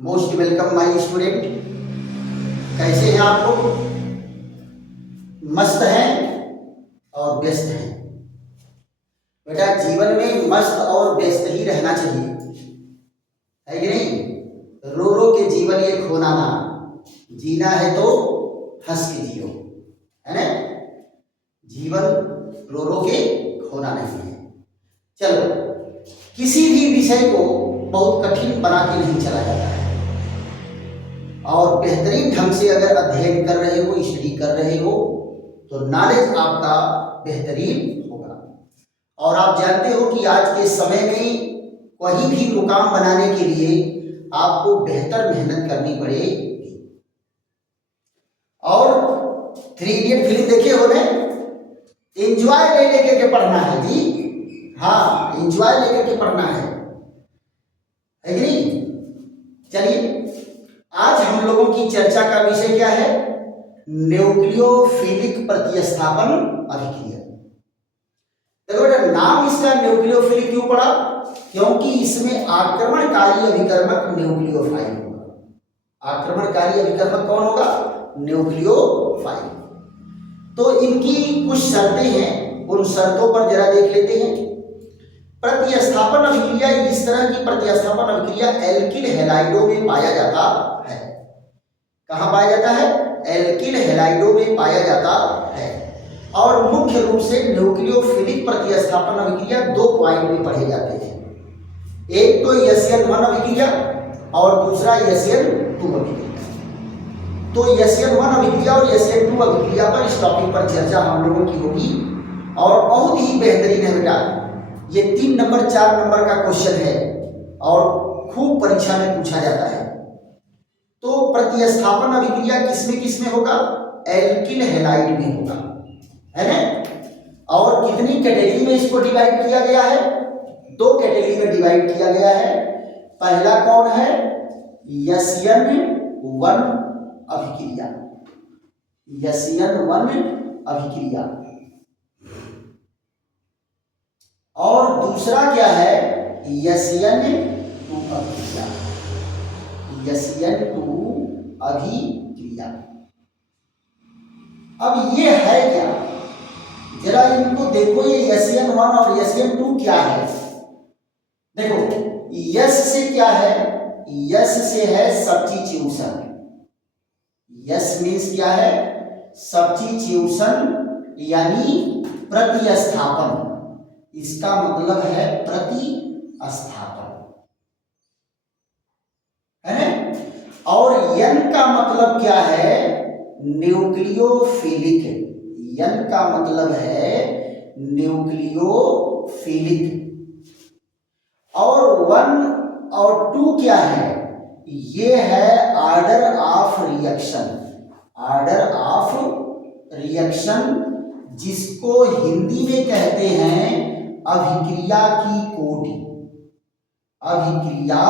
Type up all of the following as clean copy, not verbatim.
Most welcome my student. कैसे हैं आप लोग? मस्त हैं और व्यस्त हैं? बेटा, जीवन में मस्त और व्यस्त ही रहना चाहिए, है कि नहीं? रो रो के जीवन ये खोना ना, जीना है तो हंस के जियो, है ना? जीवन रो रो के खोना नहीं है। चलो, किसी भी विषय को बहुत कठिन बना के नहीं चला जाता है, और बेहतरीन ढंग से अगर अध्ययन कर रहे हो, स्टडी कर रहे हो, तो नॉलेज आपका बेहतरीन होगा। और आप जानते हो कि आज के समय में कोई भी मुकाम बनाने के लिए आपको बेहतर मेहनत करनी पड़ेगी। और 3 इडियट फिल्म देखे हो ने? एंजॉय ले लेके के पढ़ना है जी। हाँ, एंजॉय लेकर के पढ़ना है कि नहीं? चलिए, आज हम लोगों की चर्चा का विषय क्या है? न्यूक्लियोफिलिक प्रतिस्थापन अभिक्रिया। देखो बेटा, नाम इसका न्यूक्लियोफिलिक क्यों पड़ा? क्योंकि इसमें आक्रमणकारी अभिकर्मक न्यूक्लियोफाइल होगा। आक्रमणकारी अभिकर्मक कौन होगा? न्यूक्लियोफाइल। तो इनकी कुछ शर्तें हैं, उन शर्तों पर जरा देख लेते हैं। प्रतिस्थापन अभिक्रिया, इस तरह की प्रतिस्थापन अभिक्रिया एल्किल हैलाइडों में पाया जाता है। कहाँ पाया जाता है? एल्किल हैलाइडों में पाया जाता है। और मुख्य रूप से न्यूक्लियोफिलिक प्रतिस्थापन अभिक्रिया 2 पॉइंट में पढ़े जाते हैं। एक तो SN1 अभिक्रिया और दूसरा SN2 अभिक्रिया। तो SN1 अभिक्रिया और SN2 अभिक्रिया पर, इस टॉपिक पर चर्चा हम लोगों की होगी, और बहुत ही बेहतरीन है बेटा। ये 3 नंबर 4 नंबर का क्वेश्चन है और खूब परीक्षा में पूछा जाता है। तो प्रतिस्थापन अभिक्रिया किसमें होगा? एल्किल हैलाइड में होगा, है ना? और कितनी कैटेगरी में इसको डिवाइड किया गया है? 2 कैटेगरी में डिवाइड किया गया है। पहला कौन है? SN1 अभिक्रिया। SN1 अभिक्रिया। और दूसरा क्या है? SN2 अभिक्रिया। SN2 अभिक्रिया। अब ये है क्या? जरा इनको देखो, ये SN1 और SN2 क्या है? देखो, S से क्या है? S से है सब्स्टिट्यूशन। S मीन्स क्या है? सब्स्टिट्यूशन, यानी प्रतिस्थापन। इसका मतलब है प्रतिस्थापन, है ना? और N का मतलब क्या है? न्यूक्लियोफिलिक। N का मतलब है न्यूक्लियोफिलिक। और 1 और 2 क्या है? ये है order of reaction. Order of reaction, जिसको हिंदी में कहते हैं अभिक्रिया की कोटि। अभिक्रिया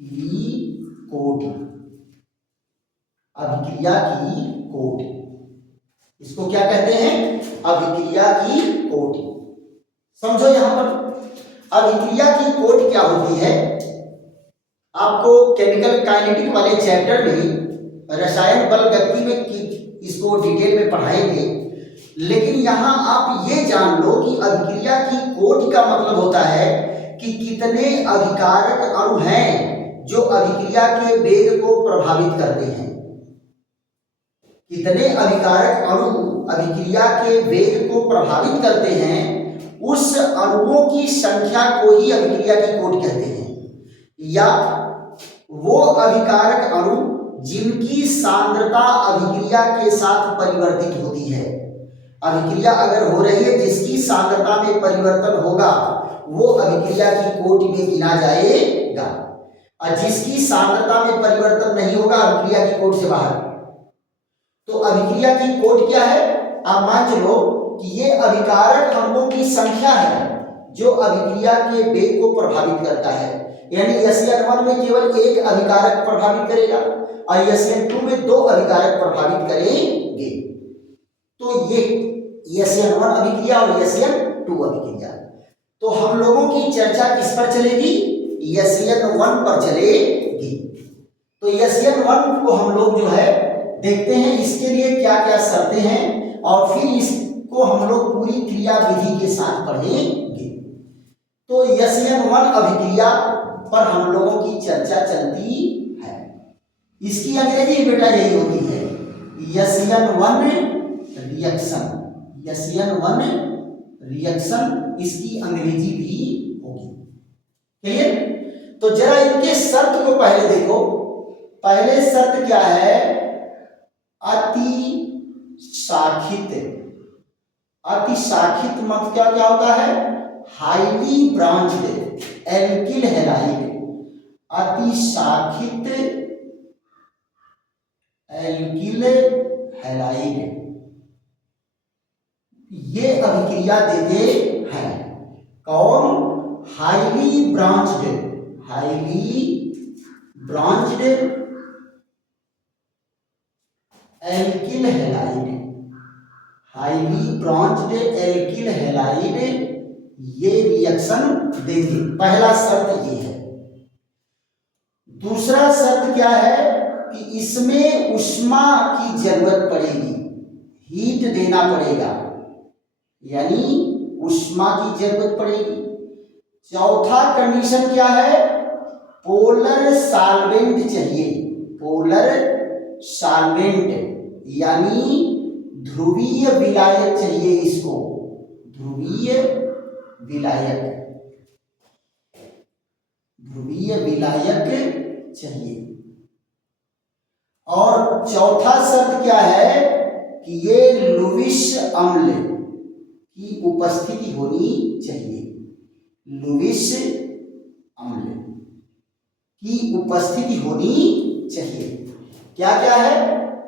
की कोटि। अभिक्रिया की कोटि, इसको क्या कहते हैं? अभिक्रिया की कोटि। समझो यहां पर अभिक्रिया की कोटि क्या होती है। आपको केमिकल काइनेटिक वाले चैप्टर में रसायन बल गति में इसको डिटेल में पढ़ाएंगे, लेकिन यहां आप ये जान लो कि अभिक्रिया की कोटि का मतलब होता है कि कितने अभिकारक अणु हैं जो अभिक्रिया के वेग को प्रभावित करते हैं। कितने अभिकारक अणु अभिक्रिया के वेग को प्रभावित करते हैं, उस अणुओं की संख्या को ही अभिक्रिया की कोटि कहते हैं। या वो अभिकारक अणु जिनकी सांद्रता अभिक्रिया के साथ परिवर्तित होती है। अभिक्रिया अगर हो रही है, जिसकी सांद्रता में परिवर्तन होगा, वो अभिक्रिया की कोटि में गिना जाएगा। और जिसकी सांद्रता में परिवर्तन नहीं होगा, अभिक्रिया की कोटि से बाहर। तो अभिक्रिया की कोटि क्या है? आप मान लो कि ये अभिकारक अणुओं की संख्या है जो अभिक्रिया के वेग को प्रभावित करता है। यानी SN1 में केवल 1 अभिकारक प्रभावित करेगा और SN2 में 2 अभिकारक प्रभावित करेंगे। तो ये SN1 अभिक्रिया और SN2 अभिक्रिया। तो हम लोगों की चर्चा किस पर चलेगी? SN1 पर चलेगी। तो SN1 को हम लोग जो है देखते हैं इसके लिए क्या क्या शर्तें हैं और फिर इसको हम लोग पूरी क्रिया विधि के साथ पढ़ेंगे। तो SN1 अभिक्रिया पर हम लोगों की चर्चा चलती है। इसकी अंग्रेजी बेटा यही होती है SN1 रिएक्शन। SN1 रिएक्शन इसकी अंग्रेजी भी होगी। क्लियर? तो जरा इनके शर्त को पहले देखो। पहले शर्त क्या है? अति शाखित। अति शाखित मत क्या क्या होता है? Highly branched alkyl halide. अति शाखित एल्किल हैलाइड ये अभिक्रिया देते हैं। कौन? Highly branched alkyl halide. Highly branched alkyl halide ये रिएक्शन देंगे। पहला शर्त ये है। दूसरा शर्त क्या है कि इसमें ऊष्मा की जरूरत पड़ेगी, हीट देना पड़ेगा, यानी ऊष्मा की जरूरत पड़ेगी। चौथा कंडीशन क्या है? पोलर सॉल्वेंट चाहिए। पोलर सॉल्वेंट यानी ध्रुवीय विलायक चाहिए इसको। ध्रुवीय विलायक चाहिए। और चौथा शर्त क्या है कि ये लुईस अम्ल की उपस्थिति होनी चाहिए। लुईस अम्ल की उपस्थिति होनी चाहिए। क्या क्या है?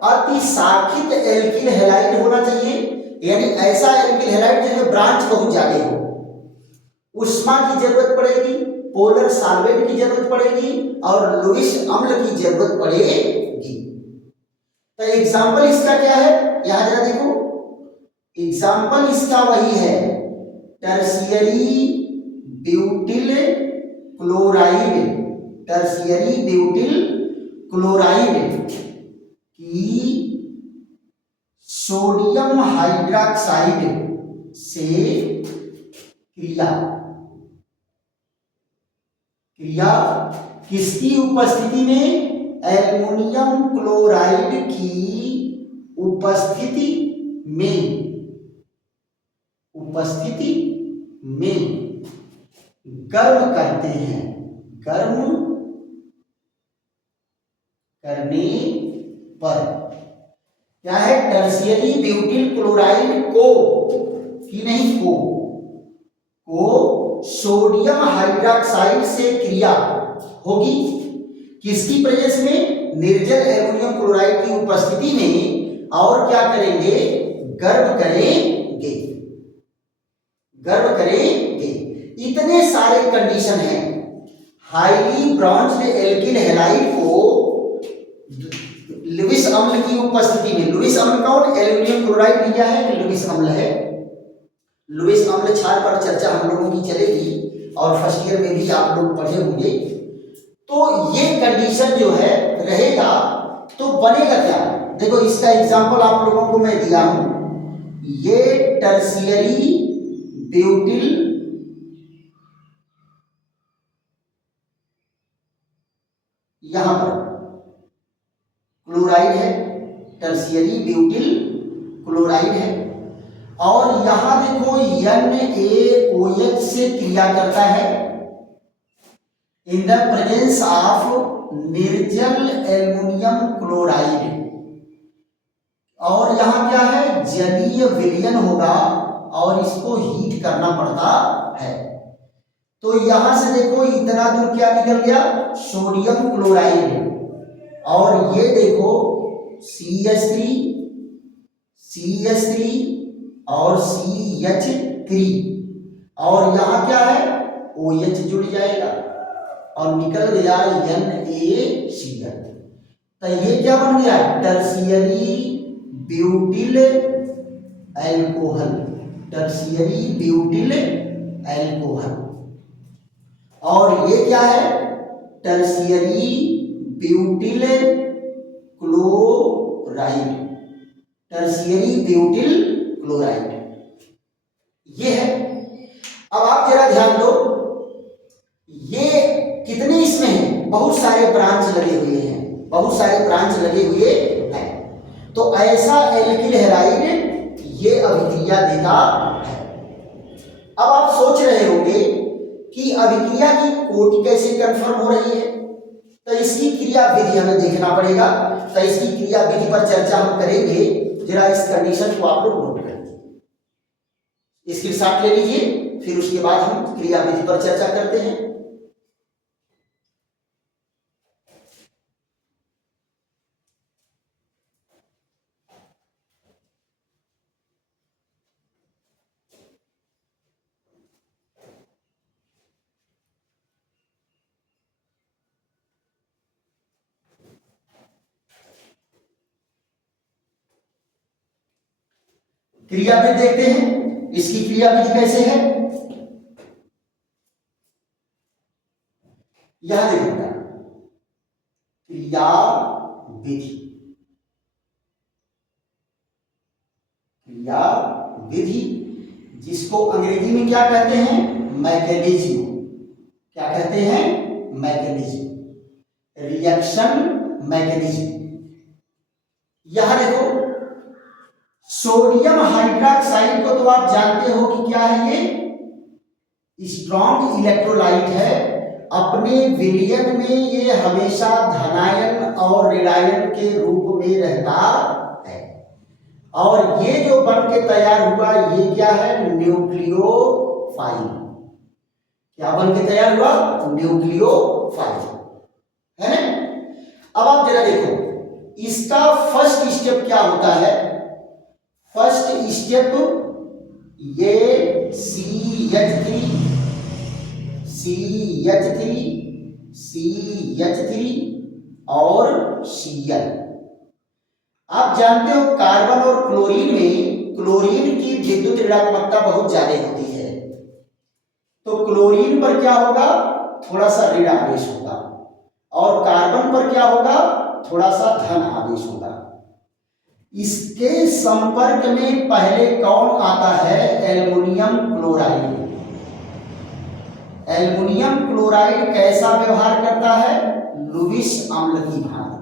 अति शाखित एल्किल हैलाइड होना चाहिए, यानी ऐसा एल्किल हैलाइड जिसमें ब्रांच बहुत ज्यादा हो। ऊष्मा की जरूरत पड़ेगी, पोलर सॉल्वेंट की जरूरत पड़ेगी और लुईस अम्ल की जरूरत पड़ेगी। तो एग्जाम्पल इसका क्या है? यहां जरा देखो, एग्जाम्पल इसका वही है tertiary butyl chloride. Tertiary butyl chloride की सोडियम हाइड्रोक्साइड से क्रिया किसकी उपस्थिति में? एल्युमिनियम क्लोराइड की उपस्थिति में गर्म करते हैं। गर्म करने पर क्या है? टर्शियरी ब्यूटिल क्लोराइड को सोडियम हाइड्रोक्साइड से क्रिया होगी। किसकी प्रेजेंस में? निर्जल एल्युमिनियम क्लोराइड की उपस्थिति में। और क्या करेंगे? गर्म करेंगे। इतने सारे कंडीशन हैं। हाईली ब्रांच्ड एल्किल हैलाइड को लुईस अम्ल की उपस्थिति में। लुईस अम्ल कौन? एल्युमिनियम क्लोराइड लिया है कि लुईस अम्ल है। लुईस अम्ल क्षार पर चर्चा हम लोगों की चलेगी और फर्स्ट ईयर में भी आप लोग पढ़े होंगे। तो ये कंडीशन जो है रहेगा तो बनेगा क्या? देखो इसका एग्जांपल आप लोगों को मैं दिया हूं। ये टर्शियरी ब्यूटिल यहां पर क्लोराइड है, टर्शियरी ब्यूटिल क्लोराइड है। और यहां देखो NaOH से क्रिया करता है इन द प्रेजेंस ऑफ निर्जल एल्युमिनियम क्लोराइड। और यहां क्या है? जलीय विलयन होगा और इसको हीट करना पड़ता है। तो यहां से देखो इतना दूर क्या निकल गया? Sodium chloride. और ये देखो CH3 और CH3 और यहां क्या है? OH जुड़ जाएगा और निकल गया NaCl। तो ये क्या बन गया? Tertiary butyl alcohol. Tertiary butyl alcohol. और ये क्या है, tertiary butyl chloride, tertiary butyl chloride ये है। अब आप जरा ध्यान दो, ये कितने इसमें हैं, बहुत सारे ब्रांच लगे हुए हैं, बहुत सारे ब्रांच लगे हुए हैं। तो ऐसा एल्किल हैलाइड ये अभिक्रिया देता है। अब आप सोच रहे होंगे कि अभिक्रिया की कोटि कैसे कंफर्म हो रही है, तो इसकी क्रिया विधि हमें देखना पड़ेगा। तो इसकी क्रिया विधि पर चर्चा हम करेंगे। जरा इस कंडीशन को आप लोग नोट करें, स्क्रीनशॉट ले लीजिए, फिर उसके बाद हम क्रिया विधि पर चर्चा करते हैं। क्रियाविधि देखते हैं, इसकी क्रियाविधि कैसे है। यहां देखिएगा, क्रियाविधि, क्रियाविधि जिसको अंग्रेजी में क्या कहते हैं, मैकेनिज्म। क्या कहते हैं, मैकेनिज्म, रिएक्शन मैकेनिज्म। यहां देखो, सोडियम हाइड्रोक्साइड को तो आप जानते हो कि क्या है, ये स्ट्रॉन्ग इलेक्ट्रोलाइट है। अपने विलयन में ये हमेशा धनायन और ऋणायन के रूप में रहता है। और ये जो बन के तैयार हुआ ये क्या है, न्यूक्लियोफाइल। क्या बन के तैयार हुआ, न्यूक्लियोफाइल, है ना। अब आप जरा देखो, इसका फर्स्ट स्टेप क्या होता है। फर्स्ट स्टेप ये CH3 और Cl। आप जानते हो कार्बन और क्लोरीन में क्लोरीन की विद्युत ऋणात्मकता बहुत ज्यादा होती है, तो क्लोरीन पर क्या होगा, थोड़ा सा ऋण आवेश होगा, और कार्बन पर क्या होगा, थोड़ा सा धन आवेश होगा। इसके संपर्क में पहले कौन आता है, एल्युमिनियम क्लोराइड। एल्युमिनियम क्लोराइड कैसा व्यवहार करता है, लुईस अम्ल की भांति।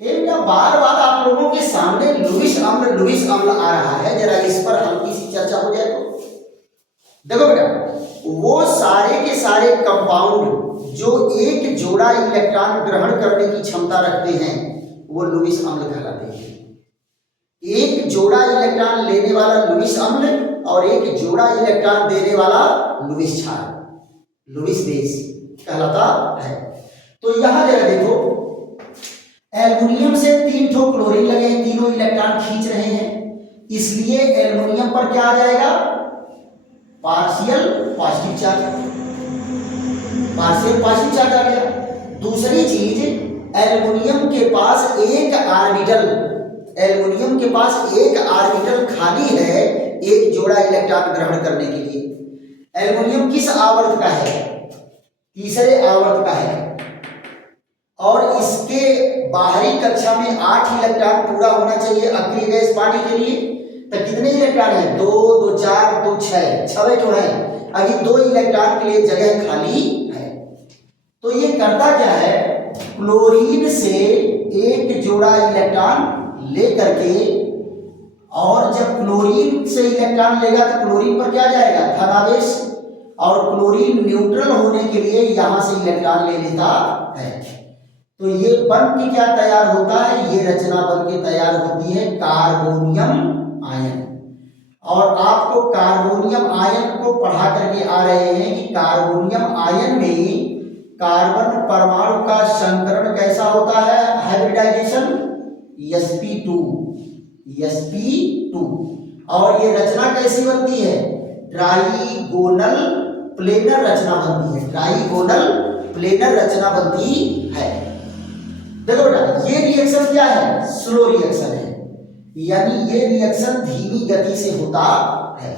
एक बार बार आप लोगों के सामने लुईस अम्ल आ रहा है, जरा इस पर हल्की सी चर्चा हो जाए तो। देखो बेटा, वो सारे के सारे कंपाउंड जो एक जोड़ा इलेक्ट्रॉन ग्रहण करने की क्षमता रखते हैं वो लुईस अम्ल कहलाते हैं। एक जोड़ा इलेक्ट्रॉन लेने वाला लुईस अम्ल और एक जोड़ा इलेक्ट्रॉन देने वाला लुईस क्षार, लुईस बेस कहलाता है। तो यहां जरा देखो, एल्युमिनियम से 3 ठो क्लोरीन लगे हैं, तीनों इलेक्ट्रॉन खींच रहे हैं, इसलिए एल्युमिनियम पर क्या आ जाएगा, partial positive charge, partial positive charge आ गया। दूसरी चीज, एल्युमिनियम के पास एक ऑर्बिटल, एल्युमिनियम के पास एक ऑर्बिटल खाली है एक जोड़ा इलेक्ट्रॉन ग्रहण करने के लिए। एल्युमिनियम किस आवर्त का है, तीसरे आवर्त का है, और इसके बाहरी कक्षा में 8 इलेक्ट्रॉन पूरा होना चाहिए अक्रिय गैस पानी के लिए। तो कितने इलेक्ट्रॉन है, 2 2 4 2 6, 6 तो है, अभी 2 इलेक्ट्रॉन के लिए जगह खाली है। तो ये करता क्या है, क्लोरीन से एक जोड़ा इलेक्ट्रॉन लेकर के, और जब क्लोरीन से इलेक्ट्रॉन लेगा तो क्लोरीन पर क्या जाएगा, धनावेश, और क्लोरीन न्यूट्रल होने के लिए यहां से इलेक्ट्रॉन ले लेता है। तो ये बन के क्या तैयार होता है, ये रचना बन के तैयार होती है कार्बोनियम आयन। और आपको कार्बोनियम आयन को पढ़ा करके आ रहे हैं कि कार्बोनियम आयन में कार्बन परमाणु का संकरण कैसा होता है, हाइब्रिडाइजेशन, sp2, और ये रचना कैसी बनती है, ट्राइगोनल प्लेनर रचना बनती है, ट्राइगोनल प्लेनर रचना बनती है। देखो बेटा, ये रिएक्शन क्या है, स्लो रिएक्शन है, यानी ये रिएक्शन धीमी गति से होता है।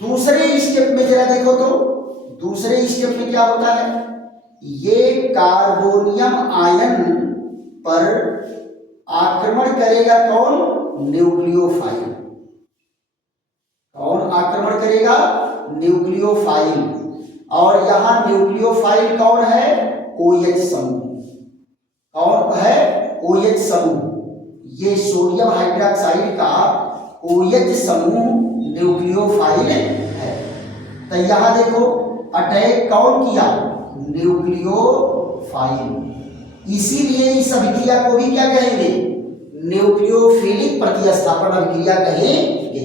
दूसरे स्टेप में जरा देखो तो, दूसरे स्टेप में क्या होता है, ये कार्बोनियम आयन पर आक्रमण करेगा कौन, न्यूक्लियोफाइल। कौन आक्रमण करेगा, न्यूक्लियोफाइल। और यहां न्यूक्लियोफाइल कौन है, OH समूह। कौन है, OH समूह। ये सोडियम हाइड्रोक्साइड का OH समूह न्यूक्लियोफाइल है। तो यहां देखो अटैक कौन किया, न्यूक्लियोफाइल। इसीलिए इस अभिक्रिया को भी क्या कहेंगे, न्यूक्लियोफिलिक प्रतिस्थापन अभिक्रिया कहेंगे।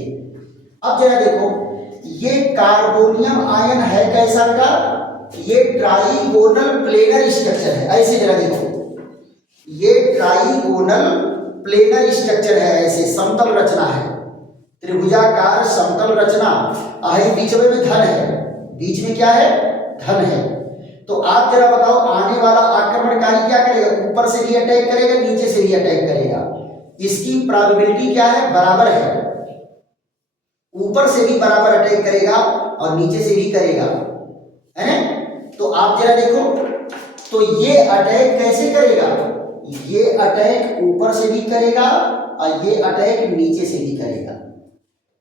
अब जरा देखो, ये कार्बोनियम आयन है कैसा का, ये ट्राइगोनल प्लेनर स्ट्रक्चर है। ऐसे जरा देखो, ये ट्राइगोनल प्लेनर स्ट्रक्चर है, ऐसे समतल रचना है, त्रिभुजाकार समतल रचना। बीच में धन है, बीच में क्या है, धन है। तो आप जरा बताओ, आने वाला आक्रमणकारी क्या करेगा, ऊपर से भी अटैक करेगा, नीचे से भी अटैक करेगा। इसकी प्रोबेबिलिटी क्या है, बराबर है। ऊपर से भी बराबर अटैक करेगा और नीचे से भी करेगा, है ना। तो आप जरा देखो, तो ये अटैक कैसे करेगा, ये अटैक ऊपर से भी करेगा और ये अटैक नीचे से भी करेगा।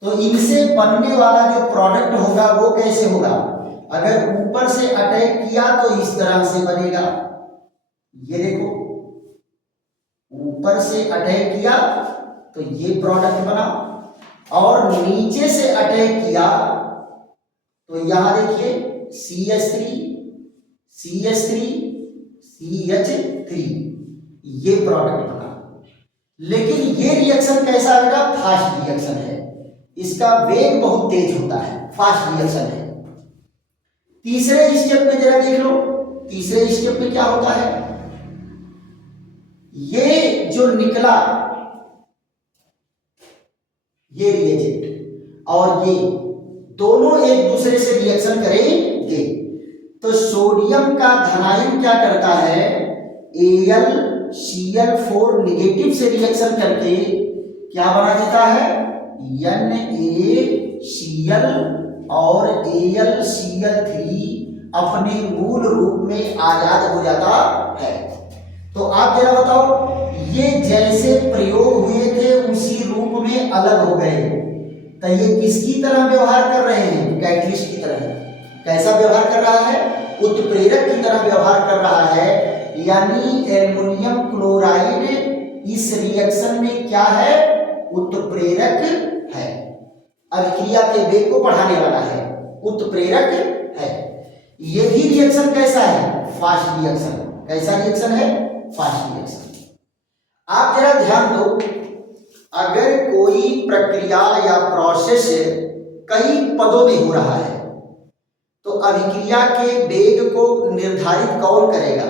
तो इनसे बनने वाला जो प्रोडक्ट होगा वो कैसे होगा, अगर ऊपर से अटैक किया तो इस तरह से बनेगा। ये देखो, ऊपर से अटैक किया तो ये प्रोडक्ट बना, और नीचे से अटैक किया तो यहां देखिए CH3 CH3 CH3, ये प्रोडक्ट बना। लेकिन ये रिएक्शन कैसा आएगा, फास्ट रिएक्शन है, इसका वेग बहुत तेज होता है, फास्ट रिएक्शन है। तीसरे स्टेप में जरा देख लो, तीसरे स्टेप में क्या होता है, ये जो निकला ये रिएजेंट और ये दोनों एक दूसरे से रिएक्शन करेंगे। तो सोडियम का धनायन क्या करता है, AlCl4 नेगेटिव से रिएक्शन करके क्या बना देता है, NaCl और AlCl3 अपने मूल रूप में आजाद हो जाता है। तो आप जरा बताओ, ये जैसे प्रयोग हुए थे उसी रूप में अलग हो गए, तो ये किसकी तरह व्यवहार कर रहे हैं, कैटलिस्ट की तरह। कैसा व्यवहार कर रहा है, उत्प्रेरक की तरह व्यवहार कर रहा है। यानी एल्युमिनियम क्लोराइड इस रिएक्शन में क्या है, उत्प्रेरक है, अभिक्रिया के वेग को बढ़ाने वाला है, उत्प्रेरक है। ये भी रिएक्शन कैसा है, फास्ट रिएक्शन। कैसा रिएक्शन है, फास्ट रिएक्शन। आप जरा ध्यान दो, अगर कोई प्रक्रिया या प्रोसेस कई पदों में हो रहा है तो अभिक्रिया के वेग को निर्धारित कौन करेगा,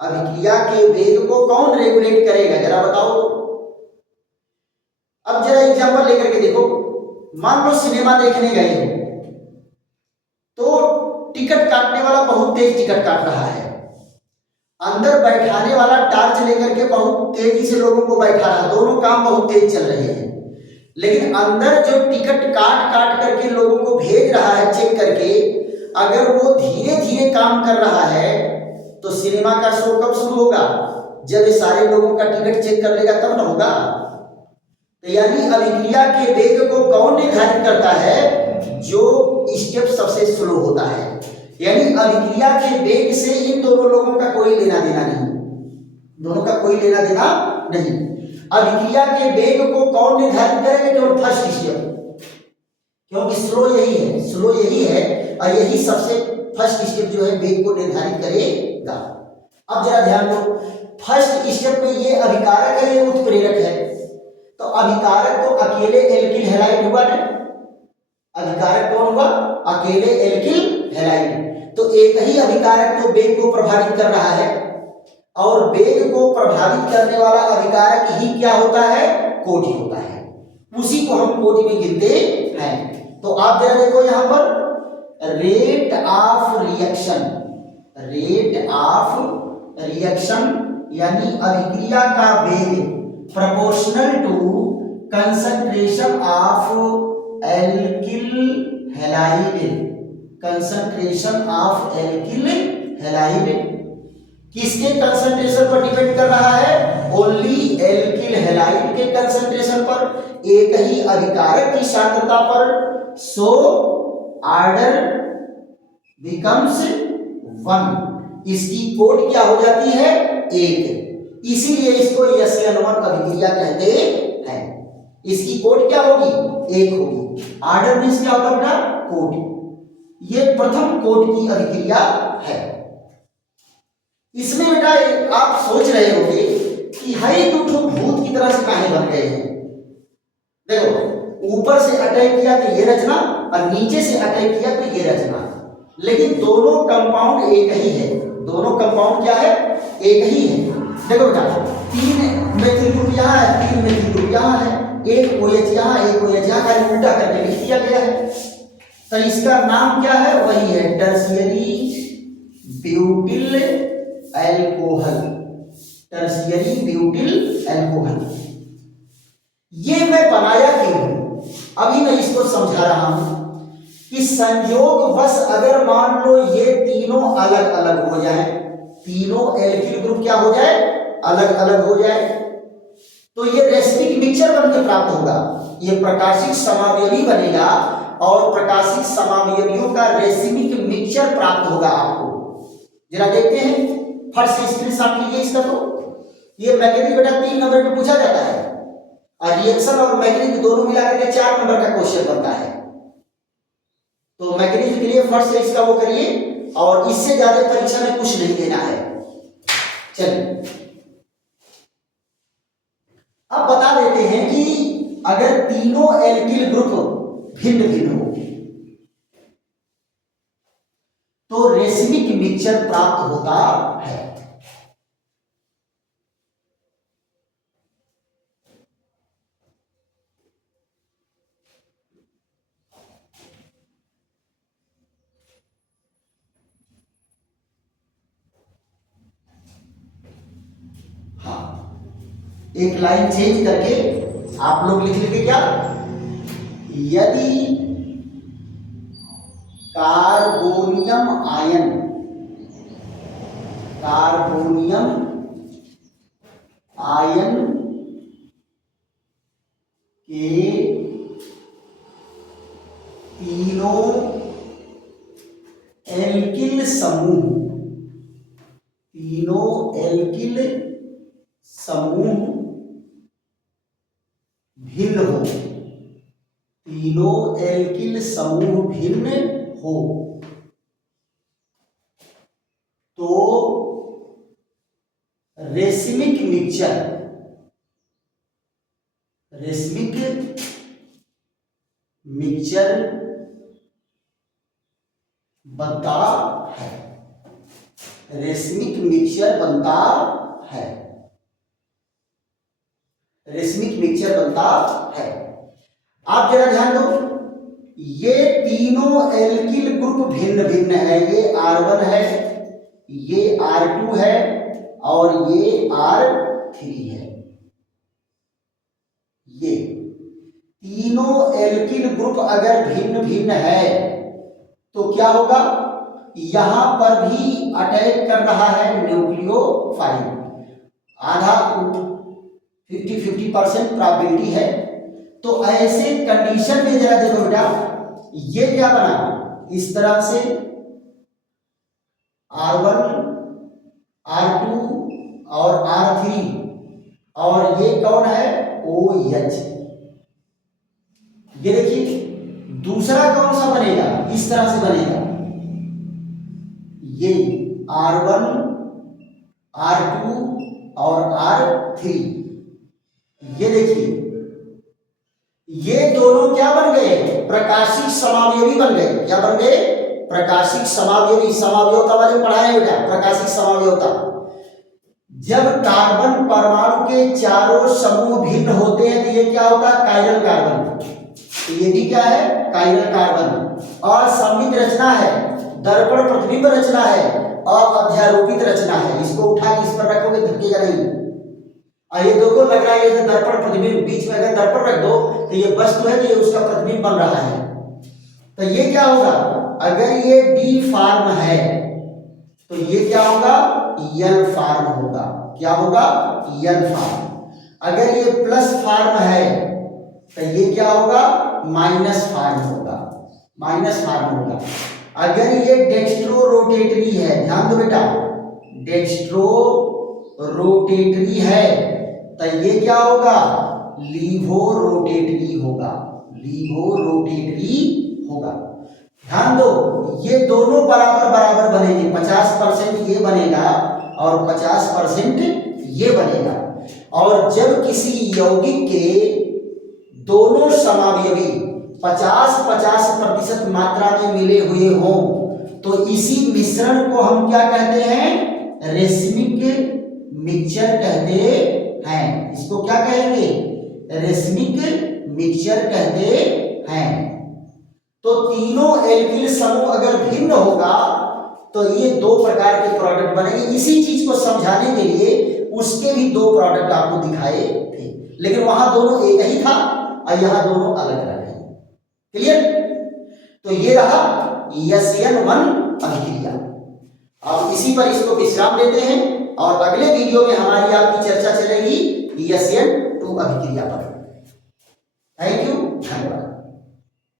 अभिक्रिया के वेग को कौन रेगुलेट करेगा, जरा बताओ। अब जरा एग्जांपल लेकर के देखो, मान लो सिनेमा देखने गए हो, तो टिकट काटने वाला बहुत तेज टिकट काट रहा है, अंदर बैठाने वाला टार्च लेकर के बहुत तेजी से लोगों को बैठा रहा, दोनों काम बहुत तेज चल रहे हैं। लेकिन अंदर जो टिकट काट काट करके लोगों को भेज रहा है चेक करके, अगर वो धीरे धीरे काम कर रहा है तो सिनेमा का शो कब शुरू होगा, जब ये सारे लोगों का टिकट चेक कर लेगा तब ना होगा। तो यानी अभिक्रिया के वेग को कौन निर्धारित करता है, जो स्टेप सबसे स्लो होता है। यानी अभिक्रिया के वेग से इन दोनों लोगों का कोई लेना देना नहीं, दोनों का कोई लेना देना नहीं। अभिक्रिया के वेग को कौन निर्धारित करेगा, केवल फर्स्ट स्टेप, क्योंकि स्लो यही है, स्लो यही है और यही सबसे फर्स्ट स्टेप जो है वेग को निर्धारित करेगा। अब जरा ध्यान दो, फर्स्ट स्टेप में ये अभिकारक है, ये उत्प्रेरक है। तो अभिकारक तो अकेले एल्किल हैलाइड हुआ ना, अभिकारक कौन हुआ, अकेले एल्किल हैलाइड। तो एक ही अभिकारक तो वेग को प्रभावित कर रहा है, और वेग को प्रभावित करने वाला अभिकारक ही क्या होता है, कोटि होता है, उसी को हम कोटि में गिनते हैं। तो आप जरा देखो यहां पर rate of reaction, rate of reaction यानी अभिक्रिया का वेग proportional to concentration of alkyl halide concentration of alkyl halide. किसके कंसंट्रेशन पर डिपेंड कर रहा है? ओनली एल्किल हैलाइड के कंसंट्रेशन पर, एक ही अभिकारक की सांद्रता पर। So order becomes 1। इसकी कोट क्या हो जाती है? 1। इसीलिए इसको SN1 अभिक्रिया कहते हैं। इसकी कोट क्या होगी? 1 होगी। ऑर्डर मींस क्या होता है बेटा? कोट। ये प्रथम कोट की अभिक्रिया है। इसमें बेटा आप सोच रहे होंगे कि हाई दो भूत की तरह से काहे बन गए हैं। देखो, ऊपर से अटैक किया तो ये रचना और नीचे से अटैक किया तो ये रचना, लेकिन दोनों कंपाउंड एक ही है। दोनों कंपाउंड क्या है? एक ही है। देखो बेटा, 3 मेथिल ग्रुप यहाँ है, 3 मेथिल ग्रुप यहाँ है, एक OH यहाँ, एक OH यहाँ, खाली उल्टा करके लिख दिया गया है। तो इसका नाम क्या है? वही है tertiary butyl alcohol. Tertiary butyl alcohol. ये मैं बनाया क्यों हूं? अभी मैं इसको समझा रहा हूं कि संयोगवश अगर मान लो ये तीनों अलग अलग हो जाए, तीनों एल्किल ग्रुप क्या हो जाए? अलग अलग हो जाए, तो ये रेसिमिक मिक्सचर बनकर प्राप्त होगा। ये प्रकाशिक समावयवी बनेगा और प्रकाशिक समावयवियों का रेसिमिक मिक्सचर प्राप्त होगा आपको। जरा देखते हैं, फट से स्क्रीनशॉट लीजिए इसका। तो ये मैकेनिक बेटा 3 नंबर पे पूछा जाता है और रिएक्शन और मैकेनिक दोनों मिलाकर के 4 नंबर का क्वेश्चन बनता है। तो मैकेनिज्म के लिए फट से इसका वो करिए, और इससे ज्यादा परीक्षा में कुछ नहीं देना है। चलिए अब बता देते हैं कि अगर तीनों एल्किल ग्रुप भिन्न भिन्न हो तो रेसिमिक मिक्सचर प्राप्त होता है। एक लाइन चेंज करके आप लोग लिख लेंगे क्या? यदि कार्बोनियम आयन, कार्बोनियम आयन के तीनों एल्किल समूह, तीनों एल्किल समूह भिन्न हो, तीनों एल्किल समूह भिन्न हो, तो रेसिमिक मिक्सचर, रेसिमिक मिक्सचर बनता है, रेसिमिक मिक्सचर बनता है, रेसिमिक मिक्सचर बनता है। आप जरा ध्यान दो, ये तीनों एल्किल ग्रुप भिन्न भिन्न है। ये R1 है, ये R2 है और ये R3 है। ये तीनों एल्किल ग्रुप अगर भिन्न भिन्न है तो क्या होगा? यहां पर भी अटैक कर रहा है न्यूक्लियोफाइल। आधा 50-50% प्रोबेबिलिटी है। तो ऐसे कंडीशन में जरा देखो बेटा, ये क्या बना? इस तरह से R1, R2 और R3, और ये कौन है? OH। ये देखिए दूसरा कौन सा बनेगा? इस तरह से बनेगा, ये R1, R2 और R3। ये देखिए ये दोनों क्या बन गए? प्रकाशिक समावयवी बन गए। क्या बन गए? प्रकाशिक समावयवी। समावयवता वाले पढ़ाए बेटा, प्रकाशिक समावयवता। जब कार्बन परमाणु के चारों समूह भिन्न होते हैं तो ये क्या होता है? Chiral carbon. तो ये भी क्या है? Chiral carbon. और सममित रचना है, दर्पण प्रतिबिंब रचना है और अध्यारोपित रचना है। इसको उठा के इस पर रखोगे धकेगा नहीं। ये देखो लग रहा है ये दर्पण प्रतिबिंब, बीच में अगर दर्पण रख दो तो ये वस्तु है तो ये उसका प्रतिबिंब बन रहा है। तो ये क्या होगा? अगर ये डी फार्म है तो ये क्या होगा, एल फार्म होगा। क्या होगा, एल फार्म। अगर ये प्लस फार्म है तो ये क्या होगा, माइनस फार्म होगा, माइनस फार्म होगा। अगर ये डेक्स्ट्रो रोटेटरी है, ध्यान दो बेटा, डेक्स्ट्रो रोटेटरी है तो ये क्या होगा, लीवो रोटेटरी होगा, लीवो रोटेटरी होगा। ध्यान दो, ये दोनों बराबर बराबर बनेंगे, 50% ये बनेगा और 50% ये बनेगा। और जब किसी यौगिक के दोनों समावयवी 50-50% मात्रा में मिले हुए हों तो इसी मिश्रण को हम क्या कहते हैं, रेसमिक मिक्सचर कहते हैं। इसको क्या कहेंगे, रेसमिक मिक्सचर कहते हैं। तो तीनों एल्किल समूह अगर भिन्न होगा तो ये दो प्रकार के प्रोडक्ट बनेंगे। इसी चीज को समझाने के लिए उसके भी दो प्रोडक्ट आपको दिखाए थे, लेकिन वहां दोनों एक ही था और यहां दोनों अलग अलग हैं। क्लियर? तो ये रहा SN1 अभिक्रिया। अब इसी पर इसको विश्राम देते हैं और अगले वीडियो में हमारी आपकी चर्चा चलेगी SN2 अभिक्रिया पर। थैंक यू, धन्यवाद।